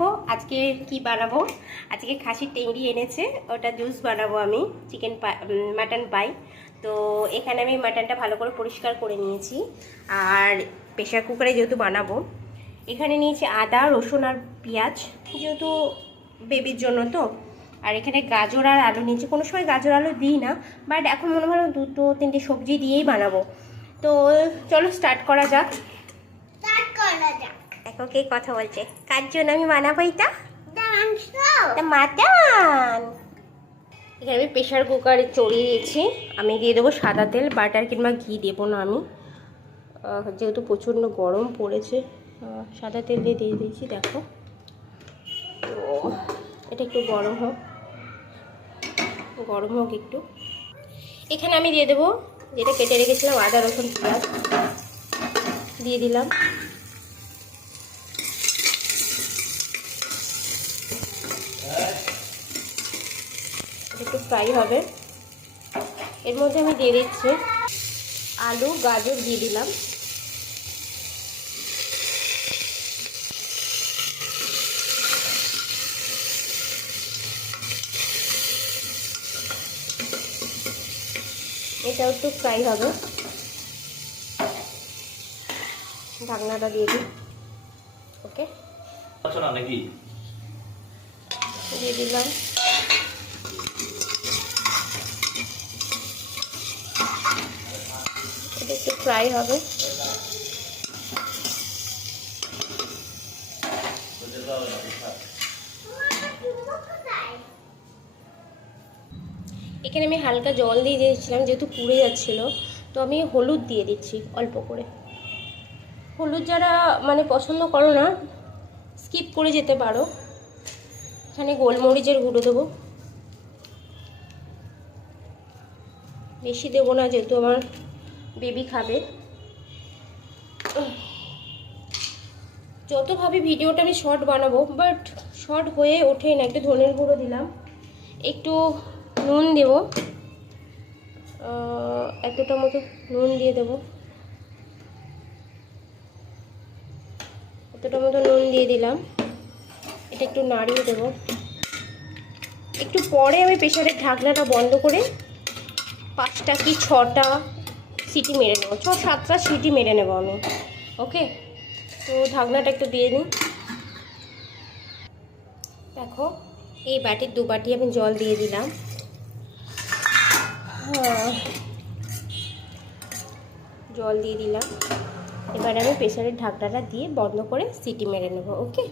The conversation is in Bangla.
দেখো আজকে কি বানাবো। আজকে খাসির টেংরি এনেছে, ওটা জুস বানাবো আমি, চিকেন মাটন পাই। তো এখানে আমি মাটনটা ভালো করে পরিষ্কার করে নিয়েছি। আর প্রেশার কুকারে যেহেতু বানাবো, এখানে নিয়েছি আদা রসুন আর পেঁয়াজ, যেহেতু বেবির জন্য তো। আর এখানে গাজর আর আলু নিয়েছি। কোনো সময় গাজর আলু দিই না, বাট এখন মনে হলো দুটো তিনটে সবজি দিয়েই বানাবো। তো চলো স্টার্ট করা যাক। দেখো কে কথা বলছে, কার জন্য আমি বানাবো এটা? মাটন। এখানে আমি প্রেশার কুকারে চড়িয়ে দিয়েছি। আমি দিয়ে দেবো সাদা তেল, বাটার কিংবা ঘি দেবো না আমি, যেহেতু প্রচণ্ড গরম পড়েছে। সাদা তেল দিয়ে দিয়েছি। দেখো তো এটা একটু গরম হোক একটু। এখানে আমি দিয়ে দেবো যেটা কেটে রেখেছিলাম, আদা রসুন পেঁয়াজ দিয়ে দিলাম। একটু ফ্রাই হবে। এর মধ্যে আমি দিয়ে দিচ্ছি আলু গাজর দিয়ে দিলাম। এটাও একটু ফ্রাই হবে। ঢাকনাটা দিয়ে দিই। ওকে, দিয়ে দিলাম। এটা একটু ফ্রাই হবে। এখানে আমি হালকা জল দিয়ে দিয়েছিলাম, যেহেতু পুড়ে যাচ্ছিলো। তো আমি হলুদ দিয়ে দিচ্ছি অল্প করে। হলুদ যারা মানে পছন্দ করো না, স্কিপ করে যেতে পারো। এখানে গোলমরিচের গুঁড়ো দেবো, বেশি দেবো না যেহেতু আমার বেবি খাবে। যত ভাবি ভিডিওটা আমি শর্ট বানাবো, বাট শর্ট হয়ে ওঠে না। একটু ধনের গুঁড়ো দিলাম, একটু নুন দেবো, এতটা মতো নুন দিয়ে দেবো, এতটা মতো নুন দিয়ে দিলাম। এটা একটু নাড়িয়ে দেবো। একটু পরে আমি প্রেশারের ঢাকনাটা বন্ধ করে 5টা কি 6টা সিটি মেরে নেবো, 6-7টা সিটি মেরে নেবো আমি। ওকে, তো ঢাকনাটা একটু দিয়ে নিই। দেখো এই বাটির 2 বাটি আমি জল দিয়ে দিলাম। জল দিয়ে দিলাম। এবার আমি প্রেশারের ঢাকনাটা দিয়ে বন্ধ করে সিটি মেরে নেব। ওকে।